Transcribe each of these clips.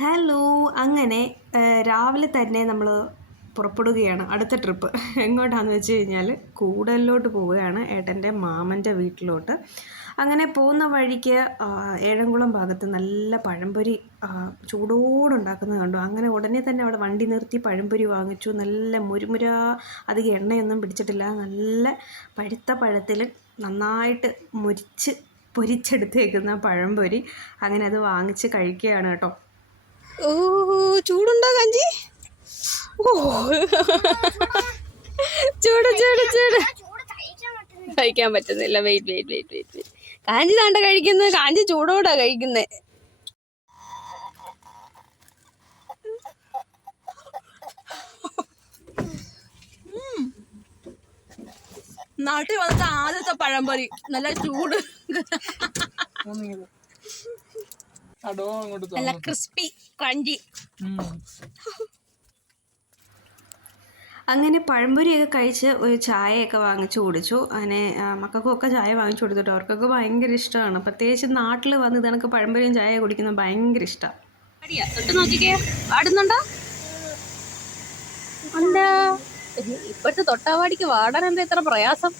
Hello അങ്ങനെ രാവിലെ തന്നെ നമ്മൾ പുറപ്പെടുകയാണ് അടുത്ത ട്രിപ്പ് എങ്ങോട്ടാണെന്ന് വെച്ച് കഴിഞ്ഞാൽ കൂടലിലോട്ട് പോവുകയാണ് ഏട്ടന്റെ മാമന്റെ വീട്ടിലോട്ട്. അങ്ങനെ പോകുന്ന വഴിക്ക് ഏഴംകുളം ഭാഗത്ത് നല്ല പഴംപൊരി ചൂടോടുണ്ടാക്കുന്നത് കണ്ടു. അങ്ങനെ ഉടനെ തന്നെ അവിടെ വണ്ടി നിർത്തി പഴംപൊരി വാങ്ങിച്ചു. നല്ല മുരുമുര അധികം എണ്ണയൊന്നും പിടിച്ചിട്ടില്ല. നല്ല പഴുത്ത പഴത്തിൽ നന്നായിട്ട് മുരിച്ച് പൊരിച്ചെടുത്തേക്കുന്ന പഴംപൊരി. അങ്ങനെ അത് വാങ്ങിച്ച് കഴിക്കുകയാണ് കേട്ടോ. ഓ ചൂടുണ്ടോ കാഞ്ചി? ഓ. ചൂട് ചൂട് ചൂട്. കഴിക്കാൻ പറ്റുന്നില്ല. വെയിറ്റ് വെയിറ്റ് വെയിറ്റ് വെയിറ്റ് കാഞ്ചി താണ്ട കഴിക്കുന്നത്. കാഞ്ചി ചൂടോടാ കഴിക്കുന്നത് നാട്ടിൽ വന്നിട്ട് ആദ്യത്തെ പഴംപൊരി. നല്ല ചൂട്. അടോ അങ്ങോട്ട് നല്ല ക്രിസ്പി ക്രഞ്ചി അങ്ങനെ പഴംപൊരിയൊക്കെ കഴിച്ച് ഒരു ചായയൊക്കെ വാങ്ങിച്ചു കുടിച്ചു. അങ്ങനെ മക്കൾക്കൊക്കെ ചായ വാങ്ങിച്ചു കൊടുത്തിട്ട് അവർക്കൊക്കെ ഭയങ്കര ഇഷ്ടമാണ്. പ്രത്യേകിച്ച് നാട്ടിൽ വന്ന് ഇതണക്ക് പഴംപൊരിയും ചായ കുടിക്കുന്നത് ഭയങ്കര ഇഷ്ടം. തൊട്ട് നോക്കിക്കേ. എന്താ ഇപ്പോഴത്തെ തൊട്ടാവാടിക്ക് വാടാൻ എന്താ ഇത്ര പ്രയാസം?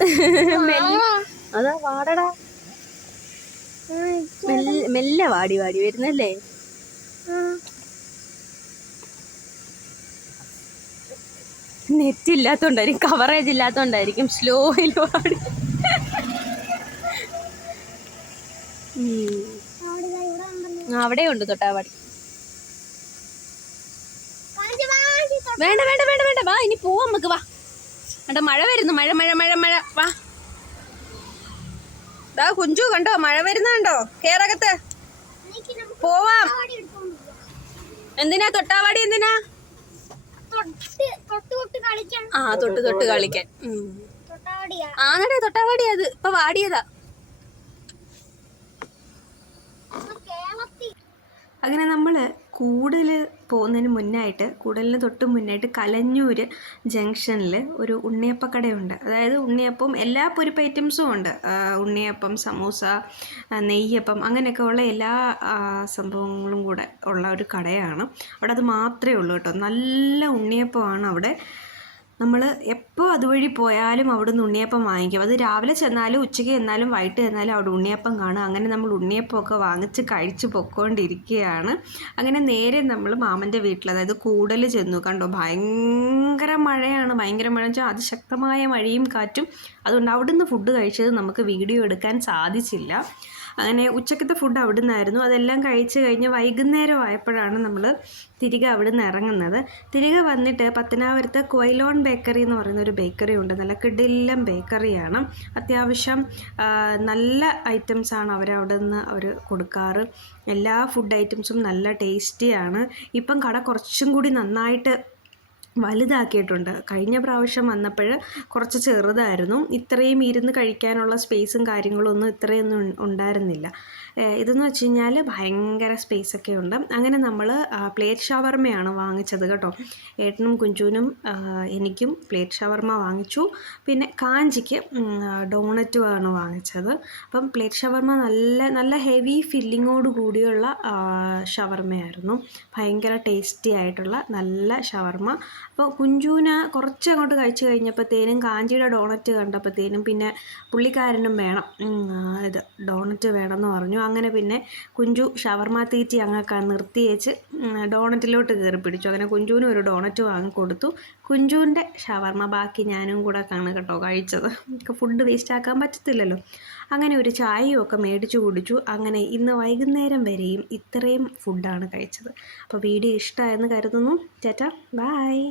അതാ വാടടാ. മെല്ലെ- വാടി വാടി വരുന്നല്ലേ? നെറ്റ് ഇല്ലാത്തോണ്ടായിരിക്കും കവറേജ് ഇല്ലാത്തോണ്ടായിരിക്കും സ്ലോയിൽ വാടി അവിടെ ഉണ്ട് തൊട്ടാവാടി വേണ്ട വേണ്ട വേണ്ട വേണ്ട. വാ ഇനി പോവാം നമുക്ക് വാ. കണ്ടോ മഴ വരുന്നു മഴ മഴ മഴ. ദാ കുഞ്ചു കണ്ടോ? മഴ വരുന്നുണ്ടോ? കേറകത്ത്. പോവാം. എന്തിനാ? തൊട്ടാവാടി എന്തിനാ? ആ തൊട്ട് തൊട്ട് കളിക്കാൻ. ആണടേ തൊട്ടാവാടി അത്. ഇപ്പൊ വാടിയതാ. അങ്ങനെ നമ്മൾ കൂടൽ പോകുന്നതിന് മുന്നായിട്ട് കൂടലിന് തൊട്ട് മുന്നായിട്ട് കലഞ്ഞൂർ ജംഗ്ഷനിൽ ഒരു ഉണ്ണിയപ്പക്കടയുണ്ട്. അതായത് ഉണ്ണിയപ്പം എല്ലാ പൊരിപ്പ് ഐറ്റംസും ഉണ്ട്. ഉണ്ണിയപ്പം സമൂസ നെയ്യപ്പം അങ്ങനെയൊക്കെ ഉള്ള എല്ലാ സംഭവങ്ങളും കൂടെ ഉള്ള ഒരു കടയാണ്. അവിടെ അത് മാത്രമേ ഉള്ളൂ കേട്ടോ. നല്ല ഉണ്ണിയപ്പമാണ് അവിടെ. നമ്മൾ എപ്പോൾ അതുവഴി പോയാലും അവിടെ നിന്ന് ഉണ്ണിയപ്പം വാങ്ങിക്കും. അത് രാവിലെ ചെന്നാലും ഉച്ചയ്ക്ക് ചെന്നാലും വൈകിട്ട് ചെന്നാലും അവിടെ ഉണ്ണിയപ്പം കാണും. അങ്ങനെ നമ്മൾ ഉണ്ണിയപ്പമൊക്കെ വാങ്ങിച്ച് കഴിച്ച് പൊക്കോണ്ടിരിക്കുകയാണ്. അങ്ങനെ നേരെ നമ്മൾ മാമന്റെ വീട്ടിൽ അതായത് കൂടൽ ചെന്നു. കണ്ടോ? ഭയങ്കര മഴയാണ്. ഭയങ്കര മഴ വെച്ചാൽ അതിശക്തമായ മഴയും കാറ്റും. അതുകൊണ്ട് അവിടുന്ന് ഫുഡ് കഴിച്ചത് നമുക്ക് വീഡിയോ എടുക്കാൻ സാധിച്ചില്ല. അങ്ങനെ ഉച്ചക്കത്തെ ഫുഡ് അവിടെ നിന്നായിരുന്നു അതെല്ലാം കഴിച്ച് കഴിഞ്ഞ് വൈകുന്നേരം ആയപ്പോഴാണ് നമ്മൾ തിരികെ അവിടെ നിന്ന് ഇറങ്ങുന്നത്. തിരികെ വന്നിട്ട് പത്തനാപുരത്ത് കൊയിലോൺ ബേക്കറി എന്ന് പറയുന്ന ഒരു ബേക്കറി ഉണ്ട്. നല്ല കിടില്ലം ബേക്കറിയാണ്. അത്യാവശ്യം നല്ല ഐറ്റംസാണ് അവരവിടെ നിന്ന് അവർ കൊടുക്കാറ്. എല്ലാ ഫുഡ് ഐറ്റംസും നല്ല ടേസ്റ്റിയാണ് ഇപ്പം കട കുറച്ചും കൂടി നന്നായിട്ട് വലുതാക്കിയിട്ടുണ്ട്. കഴിഞ്ഞ പ്രാവശ്യം വന്നപ്പോൾ കുറച്ച് ചെറുതായിരുന്നു. ഇത്രയും ഇരുന്ന് കഴിക്കാനുള്ള സ്പേസും കാര്യങ്ങളും ഒന്നും ഇത്രയൊന്നും ഉണ്ടായിരുന്നില്ല. ഇതെന്ന് വെച്ച് കഴിഞ്ഞാൽ ഭയങ്കര സ്പേസൊക്കെ ഉണ്ട്. അങ്ങനെ നമ്മൾ പ്ലേറ്റ് ഷവർമയാണ് വാങ്ങിച്ചത് കേട്ടോ. ഏട്ടനും കുഞ്ചുവിനും എനിക്കും പ്ലേറ്റ് ഷവർമ വാങ്ങിച്ചു. പിന്നെ കാഞ്ചിക്ക് ഡോണറ്റുമാണ് വാങ്ങിച്ചത്. അപ്പം പ്ലേറ്റ് ഷവർമ നല്ല നല്ല ഹെവി ഫില്ലിങ്ങോട് കൂടിയുള്ള ഷവർമയായിരുന്നു. ഭയങ്കര ടേസ്റ്റി ആയിട്ടുള്ള നല്ല ഷവർമ. അപ്പോൾ കുഞ്ചുവിന് കുറച്ച് അങ്ങോട്ട് കഴിച്ച് കഴിഞ്ഞപ്പോഴത്തേനും കാഞ്ചിയുടെ ഡോണറ്റ് കണ്ടപ്പോഴത്തേനും പിന്നെ പുള്ളിക്കാരനും വേണം. ഇത് ഡോണറ്റ് വേണമെന്ന് പറഞ്ഞു. അങ്ങനെ പിന്നെ കുഞ്ചു ഷവർമ തീറ്റി അങ്ങ് നിർത്തിയേച്ച് ഡോണറ്റിലോട്ട് കയറി പിടിച്ചു. അങ്ങനെ കുഞ്ചുവിനും ഒരു ഡോണറ്റ് വാങ്ങിക്കൊടുത്തു കുഞ്ചുവിന്റെ ഷവർമ ബാക്കി ഞാനും കൂടെ കാണുക കേട്ടോ കഴിച്ചത്. ഫുഡ് വേസ്റ്റ് ആക്കാൻ പറ്റത്തില്ലല്ലോ. അങ്ങനെ ഒരു ചായയും ഒക്കെ മേടിച്ചു കുടിച്ചു. അങ്ങനെ ഇന്ന് വൈകുന്നേരം വരെയും ഇത്രയും ഫുഡാണ് കഴിച്ചത്. അപ്പോൾ വീഡിയോ ഇഷ്ടമായെന്ന് കരുതുന്നു. ചേട്ടാ ബായ്